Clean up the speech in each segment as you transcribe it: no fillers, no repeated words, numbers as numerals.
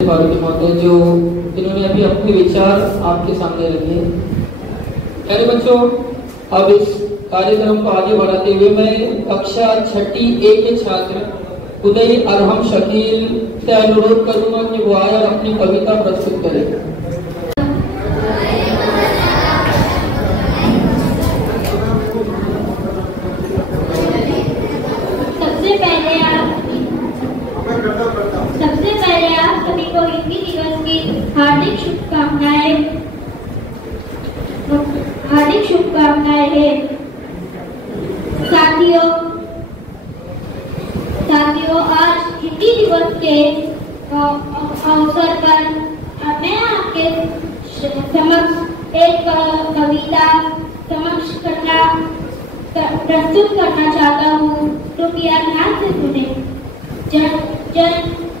भारती माता जो इन्होंने अभी अपने विचार आपके सामने रखे। प्यारे बच्चों, अब इस कार्यक्रम को आगे बढ़ाते हुए मैं कक्षा 6ठी ए के छात्र उदय अरहम शकील से अनुरोध करूंगा कि वो आए और अपनी कविता प्रस्तुत करें। सबसे पहले आप सभी को हिंदी दिवस की हार्दिक शुभकामनाएं हैं। साथियों, आज हिंदी दिवस के अवसर पर मैं आपके समक्ष एक कविता प्रस्तुत करना चाहता हूँ। कृपया ध्यान से सुने। जन जन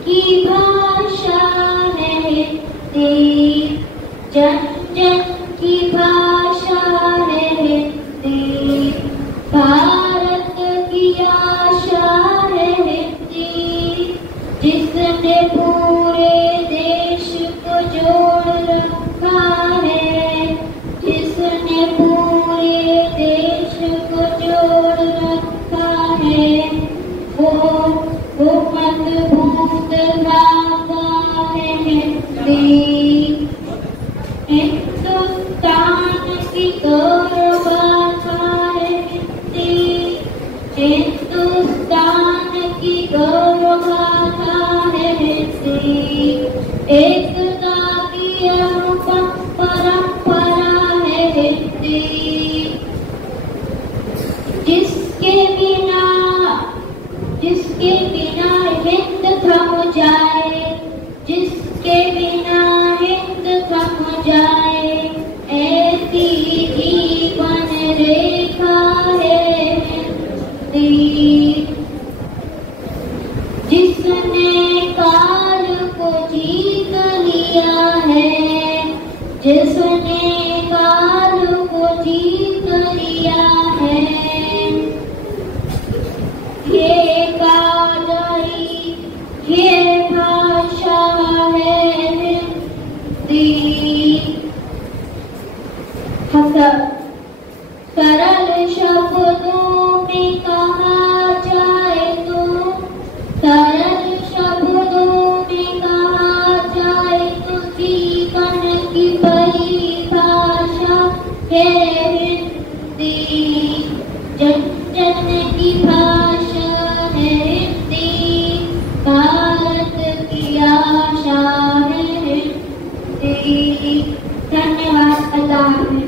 की भाषा है हिंदी, जन जन की भाषा है हिंदी, भारत की आशा है हिंदी, जिसने पूरे देश को जोड़ रखा है, जिसने पूरे देश को जोड़ रखा है, वो मजबूत भाषा है हिंदी। हिंदुस्तान की गौरव भाषा है हिंदी, हिंदुस्तान की गौरव भाषा है हिंदी, एकता की अनुपम परंपरा है हिंदी, जिसके बिना हिंद थम जाए, जिसके बिना हिंद थम जाए, ऐसी जीवन रेखा है हिंदी, जिसने काल को जीत लिया है, जिसने काल को जीत लिया है, ये भाषा है हिंदी। सरल शब्दों में कहा जाए तो, सरल शब्दों में कहा जाए तो जीवन की परिभाषा है हिंदी, जन जन की भाषा है हिंदी, भारत की आशा है हिंदी। धन्यवाद। अल्लाह।